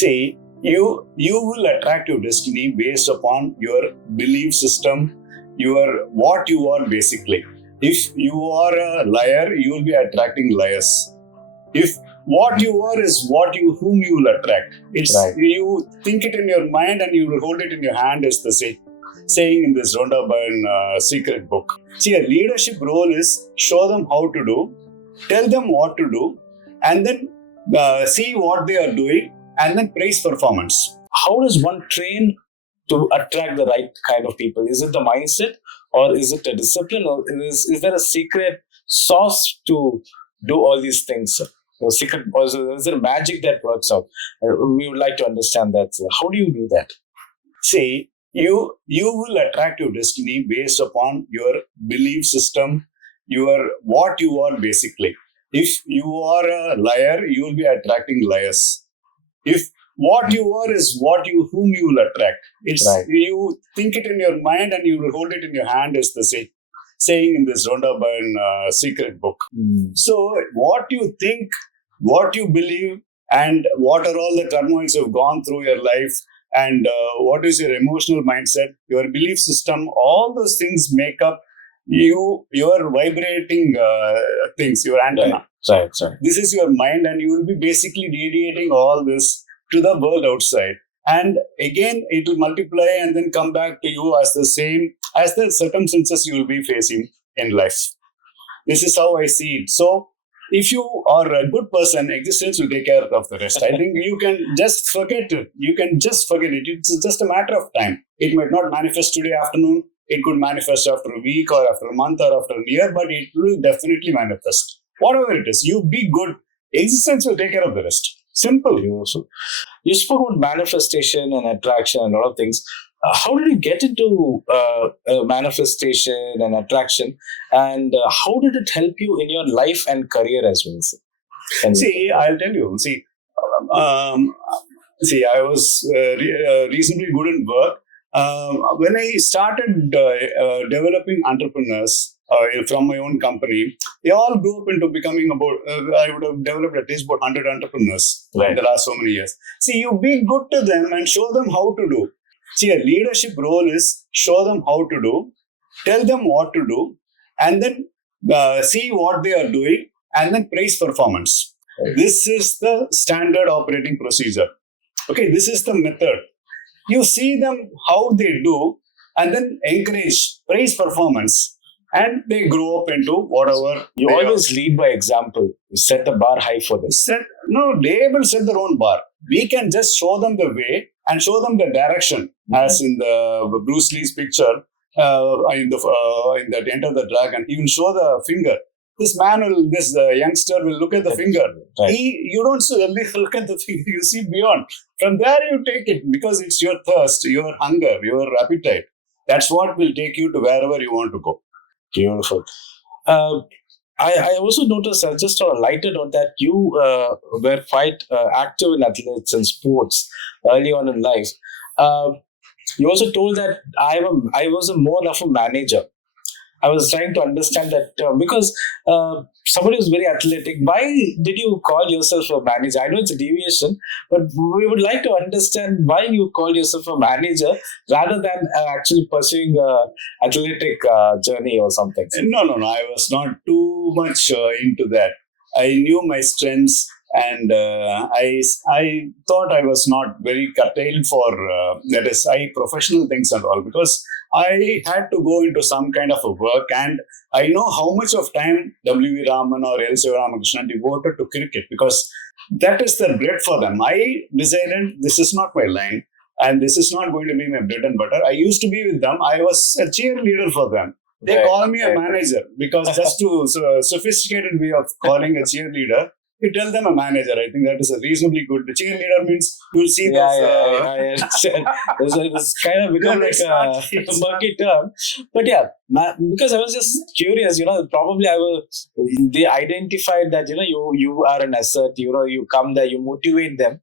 See, you will attract your destiny based upon your belief system, your what you are basically. If you are a liar, you will be attracting liars. If what you are is whom you will attract. It's Right. You think it in your mind and you will hold it in your hand, is the saying in this Rhonda Byrne secret book. See, a leadership role is show them how to do, tell them what to do, and then see what they are doing, and then praise performance. How does one train to attract the right kind of people? Is it the mindset, or is it a discipline, or is there a secret sauce to do all these things? The secret, or is there magic that works out? We would like to understand that. How do you do that? See, you will attract your destiny based upon your belief system, your what you are basically. If you are a liar, you will be attracting liars. If what you are is whom you will attract. It's Right. You think it in your mind and you will hold it in your hand, is the saying in this Rhonda Byrne secret book. So what you think, what you believe, and what are all the turmoils you've gone through your life, and what is your emotional mindset, your belief system, all those things make up your vibrating things, your antenna. Right. This is your mind, and you will be basically radiating all this to the world outside. And again, it will multiply and then come back to you as the same as the circumstances you will be facing in life. This is how I see it. So, if you are a good person, existence will take care of the rest. I think you can just forget it. You can just forget it. It's just a matter of time. It might not manifest today afternoon. It could manifest after a week or after a month or after a year, but it will definitely manifest. Whatever it is, you be good. Existence will take care of the rest. Simple. You spoke about manifestation and attraction and a lot of things. How did you get into manifestation and attraction, and how did it help you in your life and career as well? See, I'll tell you. I was reasonably good in work. When I started developing entrepreneurs from my own company, they all grew up into becoming I would have developed at least about 100 entrepreneurs in the last so many years. See, you be good to them and show them how to do. See, a leadership role is show them how to do, tell them what to do, and then see what they are doing, and then praise performance. This is the standard operating procedure. Okay, this is the method. You see them how they do, and then encourage, praise performance, and they grow up into whatever. You always lead by example. You set the bar high for them. They will set their own bar. We can just show them the way and show them the direction, as in the Bruce Lee's picture, in the Enter the Dragon. He will show the finger. This youngster will look at the finger. Right. You don't only look at the finger, you see beyond. From there you take it, because it's your thirst, your hunger, your appetite. That's what will take you to wherever you want to go. Beautiful. I also noticed, just on a lighter note, that you were quite active in athletics and sports early on in life. You also told that I was more of a manager. I was trying to understand that because somebody who's very athletic, why did you call yourself a manager? I know it's a deviation, but we would like to understand why you call yourself a manager rather than actually pursuing an athletic journey or something. No. I was not too much into that. I knew my strengths, and I thought I was not very curtailed for professional things and all, because I had to go into some kind of a work, and I know how much of time W.V. Raman or L. Ramakrishna devoted to cricket, because that is the bread for them. I decided this is not my line, and this is not going to be my bread and butter. I used to be with them. I was a cheerleader for them. They call me a manager, because just to sophisticated way of calling a cheerleader, you tell them a manager. I think that is a reasonably good. The cheerleader means you'll see this. I understand. It's kind of become like a murky term. But yeah, because I was just curious, probably they identified that, you are an asset, you come there, you motivate them,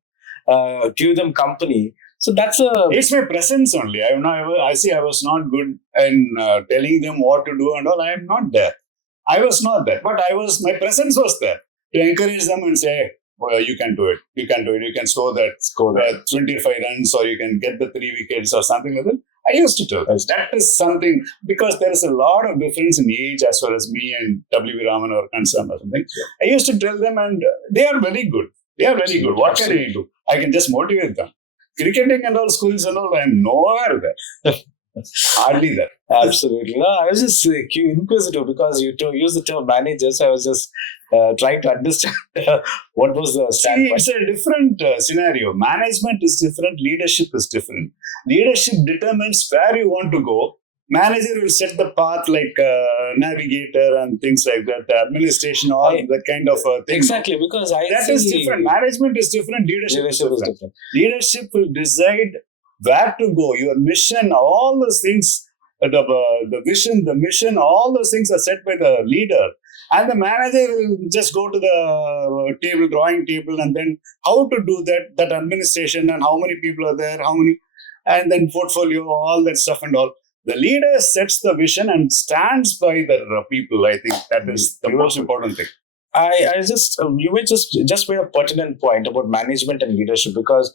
give them company. So it's my presence only. I was not good in telling them what to do and all. I am not there. I was not there. But my presence was there to encourage them and say, you can do it. You can do it. You can score that 25 runs, or you can get the 3 wickets or something like that. I used to tell them. That is something, because there is a lot of difference in age as far as me and W.V. Raman are concerned or something. I used to tell them, and they are very good. They are very good. What can I do? I can just motivate them. Cricketing and all, schools and all, I am nowhere there. Hardly there. Absolutely. No, I was just inquisitive because you use the term managers. I was just trying to understand what was the standpoint. See, it's a different scenario. Management is different. Leadership is different. Leadership determines where you want to go. Manager will set the path, like navigator and things like that, administration, all that kind of thing. Exactly, because that is different. Management is different. Leadership is different. Leadership will decide where to go, your mission, all those things, the vision, the mission, all those things are set by the leader. And the manager will just go to the drawing table, and then how to do that administration, and how many people are there, and then portfolio, all that stuff and all. The leader sets the vision and stands by the people. I think that is the most important thing. I just you made just made a pertinent point about management and leadership, because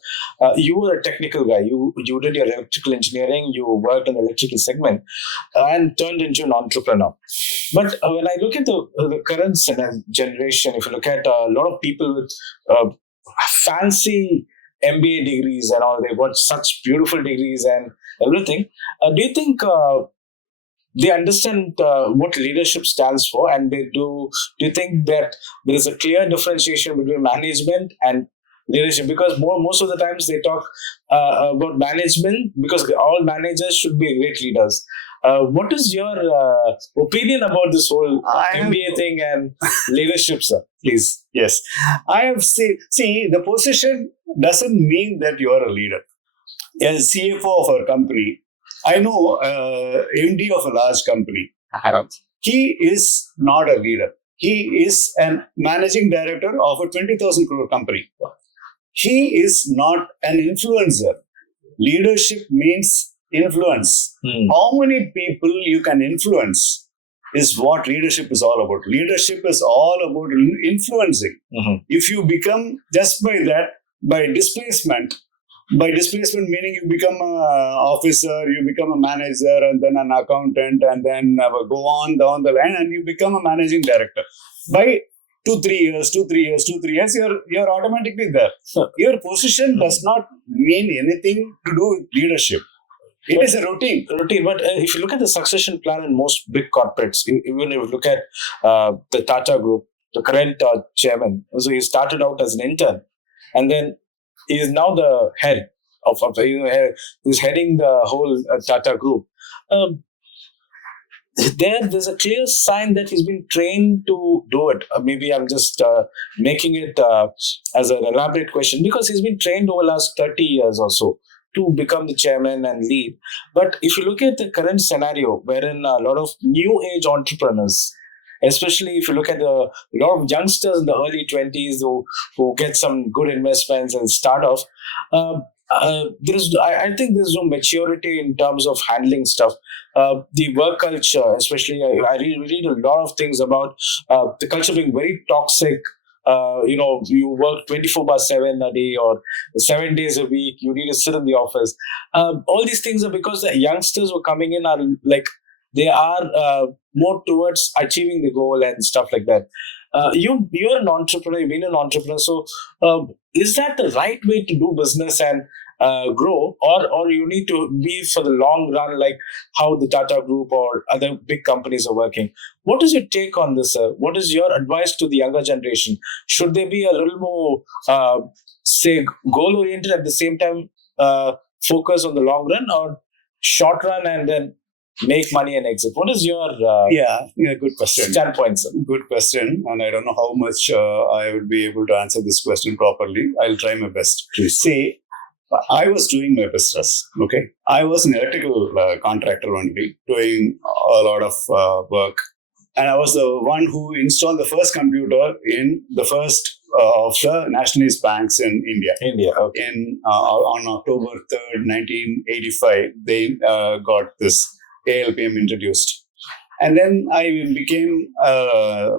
you were a technical guy. You did your electrical engineering. You worked in the electrical segment and turned into an entrepreneur. But when I look at the current generation, if you look at a lot of people with fancy MBA degrees and all, they've got such beautiful degrees and everything. Do you think they understand what leadership stands for, and do you think that there is a clear differentiation between management and leadership? Because most of the times they talk about management, because all managers should be great leaders. What is your opinion about this whole MBA thing and leadership, sir? Please. Yes. I have seen, the position doesn't mean that you are a leader. As CFO of a company, I know MD of a large company. He is not a leader. He is a managing director of a 20,000 crore company. He is not an influencer. Leadership means influence. How many people you can influence is what leadership is all about. Leadership is all about influencing. If you become, just by that, by displacement meaning you become an officer, you become a manager, and then an accountant, and then go on down the line, and you become a managing director. By 2-3 years, you're automatically there. Your position does not mean anything to do with leadership. It is a routine. But if you look at the succession plan in most big corporates, even if you look at the Tata Group, the current chairman, so he started out as an intern, and then he is now the head of he's heading the whole Tata Group. There's a clear sign that he's been trained to do it. Maybe I'm just making it as an elaborate question, because he's been trained over the last 30 years or so to become the chairman and lead. But if you look at the current scenario, wherein a lot of new age entrepreneurs, especially if you look at a lot of youngsters in the early 20s who get some good investments and start off, I think there's no maturity in terms of handling stuff. The work culture, especially, I read a lot of things about the culture being very toxic. You work 24/7 a day or 7 days a week. You need to sit in the office. All these things are because the youngsters who are coming in are like, they are more towards achieving the goal and stuff like that. You're an entrepreneur, you've been an entrepreneur. So is that the right way to do business and grow, or you need to be for the long run, like how the Tata Group or other big companies are working? What is your take on this, sir? What is your advice to the younger generation? Should they be a little more, say, goal-oriented, at the same time focus on the long run, or short run and then make money and exit? What is your good question. Standpoint, sir? Good question, and I don't know how much I will be able to answer this question properly. I'll try my best. Please. See, I was doing my business. Okay, I was an electrical contractor only, doing a lot of work, and I was the one who installed the first computer in the first of the nationalist banks in India. Okay. On October 3rd, 1985, they got this ALPM introduced. And then I became a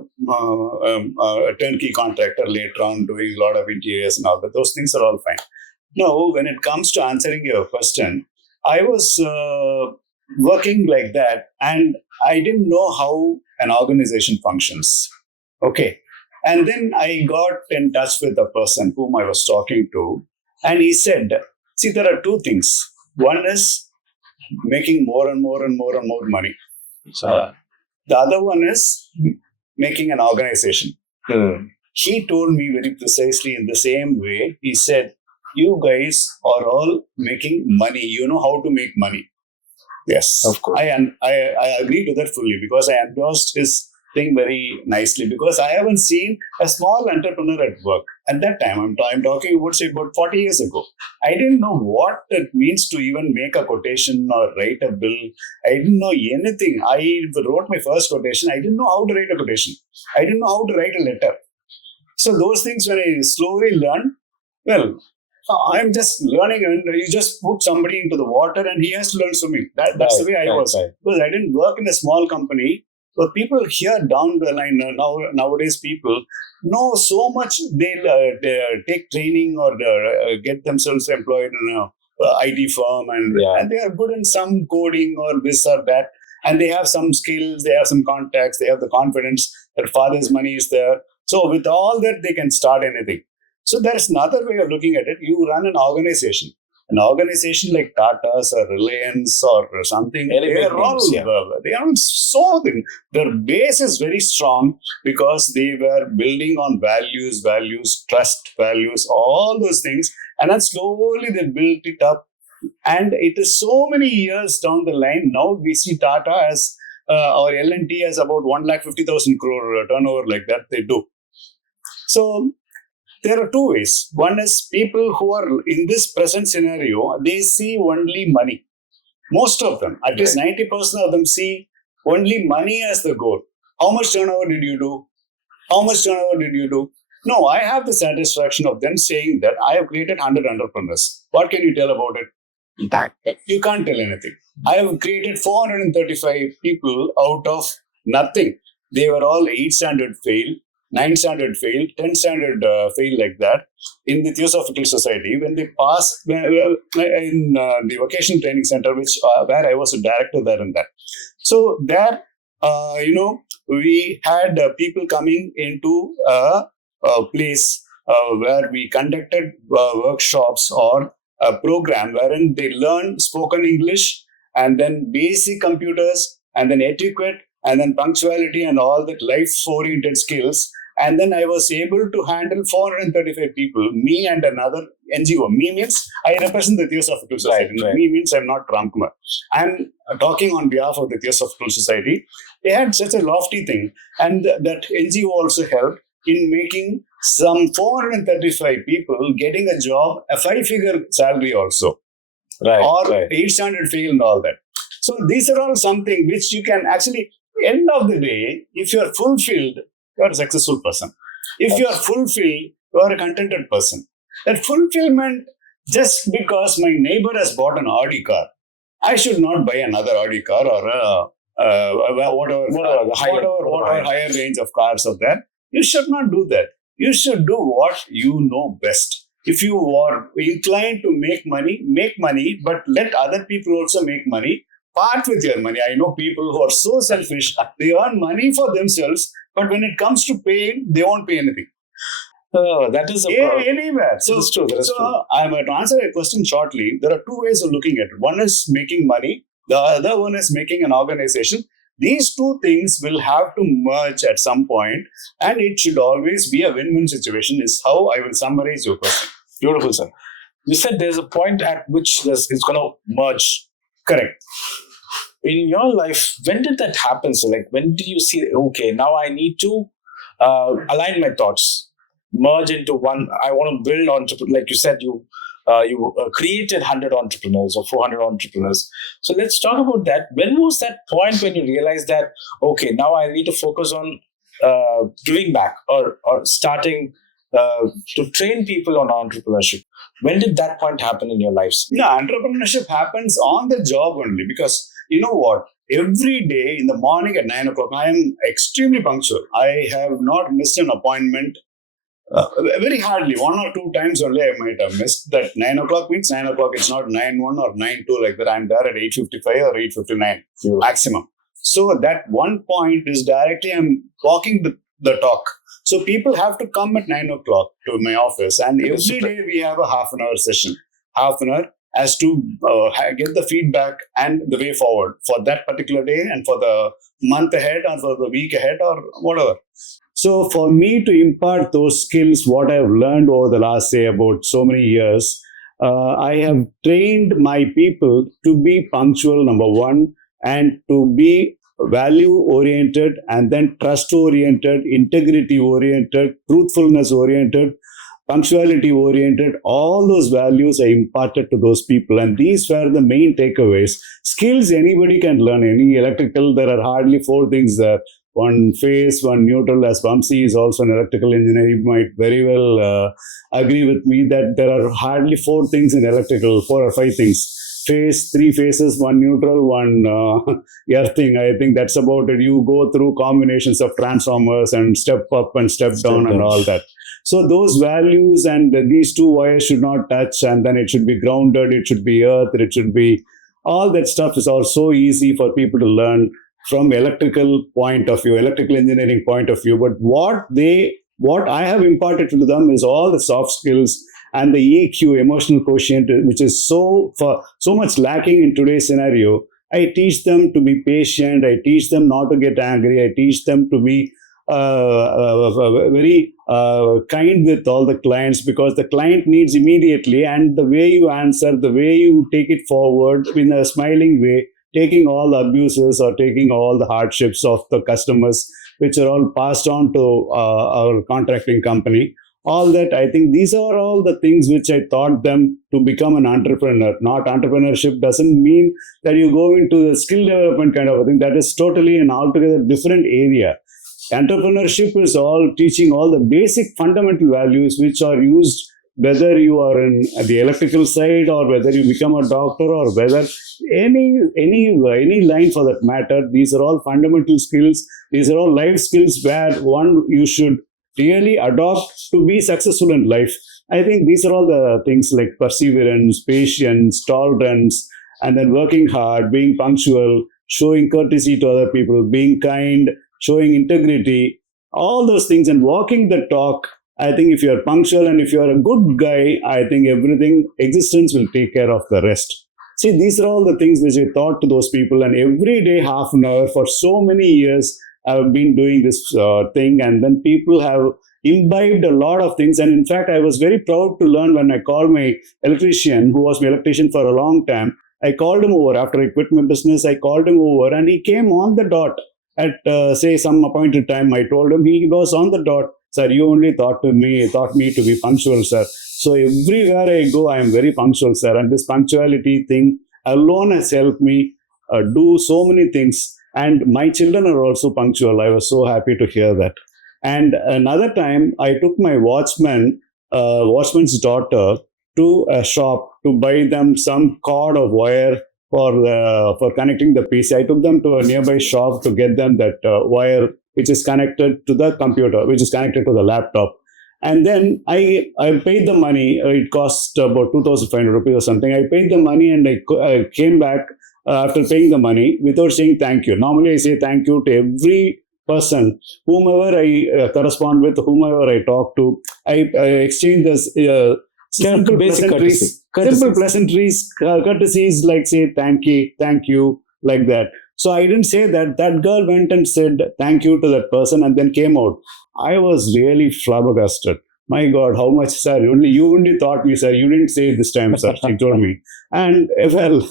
turnkey contractor later on, doing a lot of interiors and all that. Those things are all fine. Now, when it comes to answering your question, I was working like that, and I didn't know how an organization functions. Okay. And then I got in touch with a person whom I was talking to, and he said, see, there are two things. One is making more and more and more and more money. The other one is making an organization. He told me very precisely in the same way. He said, you guys are all making money. You know how to make money. Yes, of course. I agree to that fully, because I endorsed his thing very nicely, because I haven't seen a small entrepreneur at work. At that time, I'm talking about, say, about 40 years ago. I didn't know what it means to even make a quotation or write a bill. I didn't know anything. I wrote my first quotation. I didn't know how to write a quotation. I didn't know how to write a letter. So those things, when I slowly learned, well, I'm just learning, and you just put somebody into the water and he has to learn swimming. That's the way I was. Because I didn't work in a small company. But people here down the line, nowadays people know so much. They take training or get themselves employed in a IT firm, and they are good in some coding or this or that. And they have some skills, they have some contacts, they have the confidence that father's money is there. So with all that, they can start anything. So there's another way of looking at it. You run an organization. An organization like Tata's or Reliance or something, they are so thin. Their base is very strong because they were building on values, trust, values, all those things. And then slowly they built it up. And it is so many years down the line. Now we see Tata as, or L&T as about 150,000 crore turnover, like that they do. So there are two ways. One is people who are in this present scenario, they see only money. Most of them, at least 90% of them, see only money as the goal. How much turnover did you do? How much turnover did you do? No, I have the satisfaction of them saying that I have created 100 entrepreneurs. What can you tell about it? You can't tell anything. I have created 435 people out of nothing. They were all 8 standard fail, 9 standard fail, 10 standard fail, like that. In the Theosophical Society, when they pass in the vocational training center, which where I was a director there and that. So there, we had people coming into a place where we conducted workshops or a program wherein they learn spoken English and then basic computers and then etiquette and then punctuality and all that life-oriented skills. And then I was able to handle 435 people, me and another NGO. Me means I represent the Theosophical Society. Right. Me means I'm not Kumar. I'm talking on behalf of the Theosophical Society. They had such a lofty thing. And that NGO also helped in making some 435 people getting a job, a 5-figure salary also. Or 8 standard fail and all that. So these are all something which you can actually, end of the day, if you are fulfilled, you are a successful person. If you are fulfilled, you are a contented person. That fulfillment, just because my neighbor has bought an Audi car, I should not buy another Audi car or whatever higher range of cars of that. You should not do that. You should do what you know best. If you are inclined to make money, but let other people also make money. Part with your money. I know people who are so selfish. They earn money for themselves, but when it comes to paying, they won't pay anything. That is anywhere. So, that's true. I'm going to answer a question shortly. There are two ways of looking at it. One is making money. The other one is making an organization. These two things will have to merge at some point, and it should always be a win-win situation, is how I will summarize your question. Beautiful, sir. You said there's a point at which it's going to merge. Correct. In your life, when did that happen? So, like, when did you see, okay, now I need to align my thoughts, merge into one. I want to build entrepreneur. Like you said, you created 100 entrepreneurs or 400 entrepreneurs. So let's talk about that. When was that point when you realized that, okay, now I need to focus on giving back or starting to train people on entrepreneurship? When did that point happen in your lives? No, entrepreneurship happens on the job only, because you know what? every day in the morning at 9 o'clock, I am extremely punctual. I have not missed an appointment. Very hardly, one or two times only I might have missed. That 9 o'clock means 9 o'clock. It's not 9:1 or 9:2 like that. I'm there at 8:55 or 8:59 maximum. So that one point is directly I'm walking the talk. So people have to come at 9 o'clock to my office, and every day we have a half an hour session, half an hour as to get the feedback and the way forward for that particular day and for the month ahead or for the week ahead or whatever. So for me to impart those skills, what I've learned over the last, say, about so many years, I have trained my people to be punctual, number one, and to be value oriented, and then trust oriented, integrity oriented, truthfulness oriented, punctuality oriented. All those values I imparted to those people, and these were the main takeaways. Skills anybody can learn. Any electrical, there are hardly four things there. One phase, one neutral. As Vamsi is also an electrical engineer, he might very well agree with me that there are hardly four things in electrical, four or five things. Phase, three phases, one neutral, one earthing. I think that's about it. You go through combinations of transformers and step up and step down and all that. So those values and these two wires should not touch, and then it should be grounded, it should be earth, it should be all that stuff is all so easy for people to learn from electrical point of view, electrical engineering point of view. But what I have imparted to them is all the soft skills and the EQ, emotional quotient, which is so much lacking in today's scenario. I teach them to be patient. I teach them not to get angry. I teach them to be very kind with all the clients, because the client needs immediately, and the way you answer, the way you take it forward in a smiling way, taking all the abuses or taking all the hardships of the customers, which are all passed on to our contracting company. All that, I think these are all the things which I taught them to become an entrepreneur. Not entrepreneurship doesn't mean that you go into the skill development kind of a thing. That is totally an altogether different area. Entrepreneurship is all teaching all the basic fundamental values which are used whether you are in the electrical side or whether you become a doctor or whether any line for that matter. These are all fundamental skills. These are all life skills where one you should really adopt to be successful in life. I think these are all the things like perseverance, patience, tolerance, and then working hard, being punctual, showing courtesy to other people, being kind, showing integrity, all those things, and walking the talk. I think if you're punctual and if you're a good guy, I think everything, existence will take care of the rest. See, these are all the things which I taught to those people, and every day, half an hour, for so many years, I've been doing this thing, and then people have imbibed a lot of things. And in fact, I was very proud to learn when I called my electrician, who was my electrician for a long time. I called him over after I quit my business. I called him over, and he came on the dot at say some appointed time. I told him, he was on the dot. Sir, you only taught me to be punctual, sir. So everywhere I go, I am very punctual, sir. And this punctuality thing alone has helped me do so many things. And my children are also punctual. I was so happy to hear that. And another time, I took my watchman's daughter to a shop to buy them some cord or wire for connecting the PC. I took them to a nearby shop to get them that wire which is connected to the computer, which is connected to the laptop. And then I paid the money. It cost about 2,500 rupees or something. I paid the money, and I came back after paying the money without saying thank you. Normally, I say thank you to every person, whomever I correspond with, whomever I talk to. I exchange this simple pleasantries, courtesies like say thank you, like that. So I didn't say that. That girl went and said thank you to that person and then came out. I was really flabbergasted. My God, how much, sir? You only taught me, sir. You didn't say it this time, sir. She told me. And well,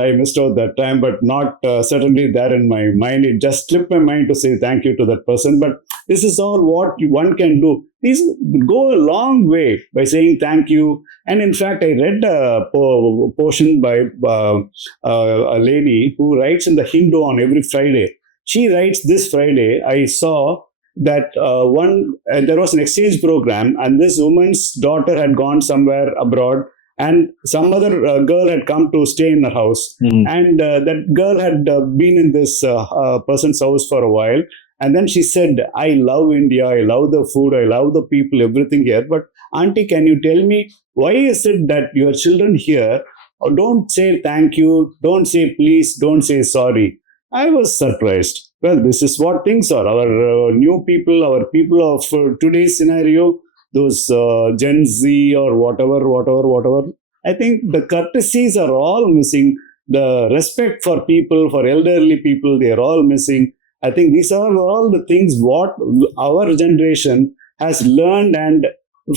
I missed out that time, but not certainly there in my mind. It just slipped my mind to say thank you to that person. But this is all what one can do. These go a long way by saying thank you. And in fact, I read a portion by a lady who writes in the Hindu on every Friday. She writes this Friday, I saw that there was an exchange program, and this woman's daughter had gone somewhere abroad, and some other girl had come to stay in her house, and that girl had been in this person's house for a while, and then she said, I love India, I love the food, I love the people, everything here, but auntie, can you tell me why is it that your children here don't say thank you, don't say please, don't say sorry? I was surprised. Well, this is what things are. Our new people, our people of today's scenario, those Gen Z or whatever. I think the courtesies are all missing. The respect for people, for elderly people, they are all missing. I think these are all the things what our generation has learned. And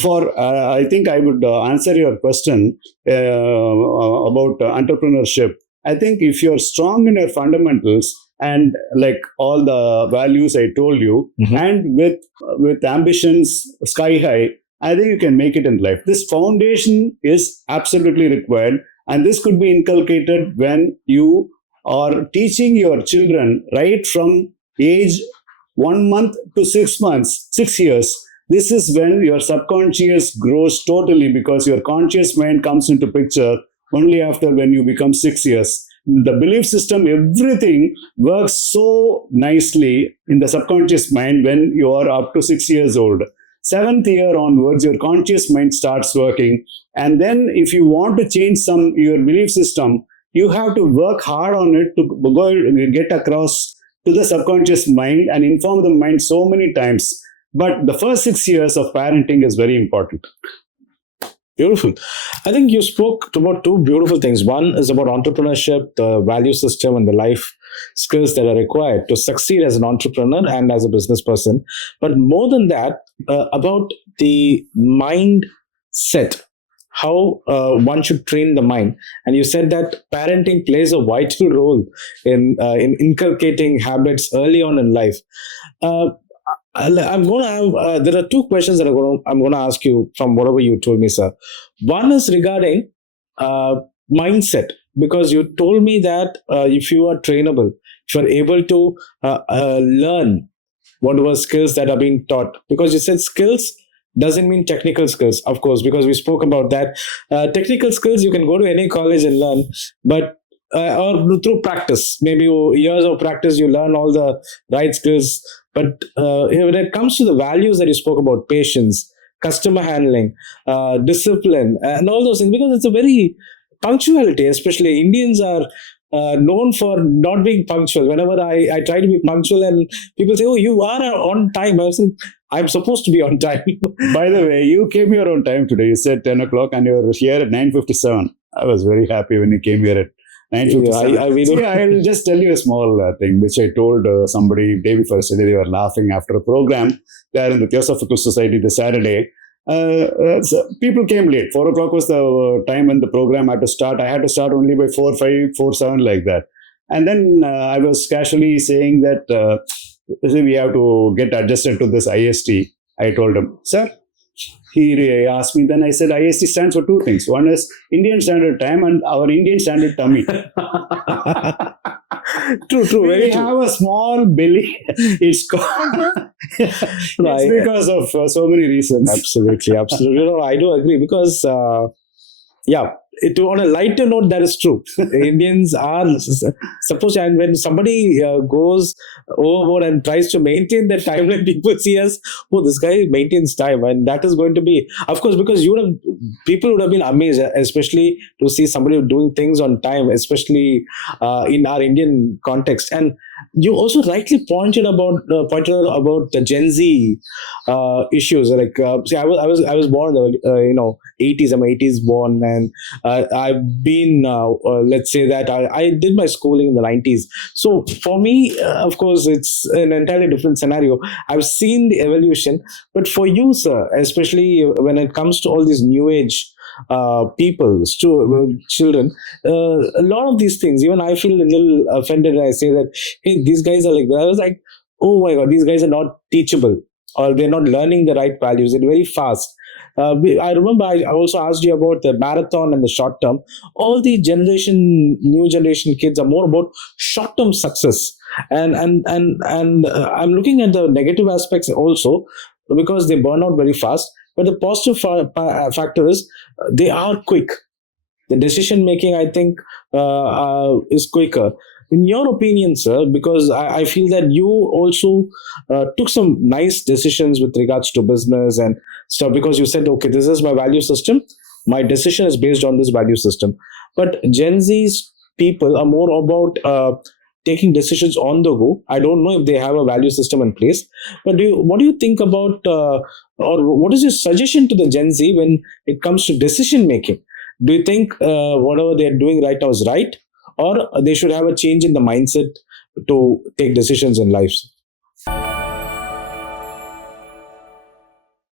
for I think I would answer your question about entrepreneurship. I think if you're strong in your fundamentals and like all the values I told you, and with ambitions sky high, I think you can make it in life. This foundation is absolutely required, and this could be inculcated when you are teaching your children right from age 1 month to 6 months, 6 years. This is when your subconscious grows totally, because your conscious mind comes into picture only after when you become 6 years. The belief system, everything works so nicely in the subconscious mind when you are up to 6 years old. Seventh year onwards, your conscious mind starts working. And then if you want to change your belief system, you have to work hard on it to go get across to the subconscious mind and inform the mind so many times. But the first 6 years of parenting is very important. Beautiful. I think you spoke about two beautiful things. One is about entrepreneurship, the value system, and the life skills that are required to succeed as an entrepreneur and as a business person. But more than that, about the mindset, how one should train the mind. And you said that parenting plays a vital role in inculcating habits early on in life. I'm going to have. There are two questions that I'm going to ask you from whatever you told me, sir. One is regarding mindset, because you told me that if you are trainable, if you are able to learn whatever skills that are being taught, because you said skills doesn't mean technical skills, of course, because we spoke about that. Technical skills you can go to any college and learn, but or through practice, maybe years of practice, you learn all the right skills. But when it comes to the values that you spoke about, patience, customer handling, discipline, and all those things, because it's a very punctuality, especially Indians are known for not being punctual. Whenever I try to be punctual and people say, oh, you are on time, I was like, I'm supposed to be on time. By the way, you came here on time today. You said 10 o'clock and you were here at 9:57. I was very happy when you came here at 9:57. Yeah, I'll just tell you a small thing which I told somebody day before yesterday. They were laughing after a program there in the Theosophical Society this Saturday. So people came late. 4 o'clock was the time when the program had to start. I had to start only by 4:05, 4:07, like that. And then I was casually saying that we have to get adjusted to this IST. I told him, sir. He asked me, then I said, IST stands for two things. One is Indian Standard Time and our Indian Standard Tummy. True. We have a small belly. It's it's because of so many reasons. Absolutely. No, I do agree, because on a lighter note, that is true. Indians are supposed to, and when somebody goes overboard and tries to maintain that time, when people see us, oh, this guy maintains time, and that is going to be, of course, because people would have been amazed, especially to see somebody doing things on time, especially in our Indian context. And you also rightly pointed out about the Gen Z issues. Like, see, I was born in the 80s. I'm 80s born, and I've been let's say that I did my schooling in the 90s. So for me, of course, it's an entirely different scenario. I've seen the evolution, but for you, sir, especially when it comes to all these new age people, children, a lot of these things, even I feel a little offended when I say that, hey, these guys are like that. I was like, oh my God, these guys are not teachable, or they're not learning the right values. They're very fast. I remember I also asked you about the marathon and the short term. All the new generation kids are more about short term success, and I'm looking at the negative aspects also, because they burn out very fast. But the positive factor is they are quick. the decision making, I think, is quicker. In your opinion, sir, because I feel that you also took some nice decisions with regards to business and stuff, because you said, okay, this is my value system. My decision is based on this value system. But Gen Z's people are more about taking decisions on the go. I don't know if they have a value system in place, but what do you think about, or what is your suggestion to the Gen Z when it comes to decision making? Do you think whatever they are doing right now is right, or they should have a change in the mindset to take decisions in life?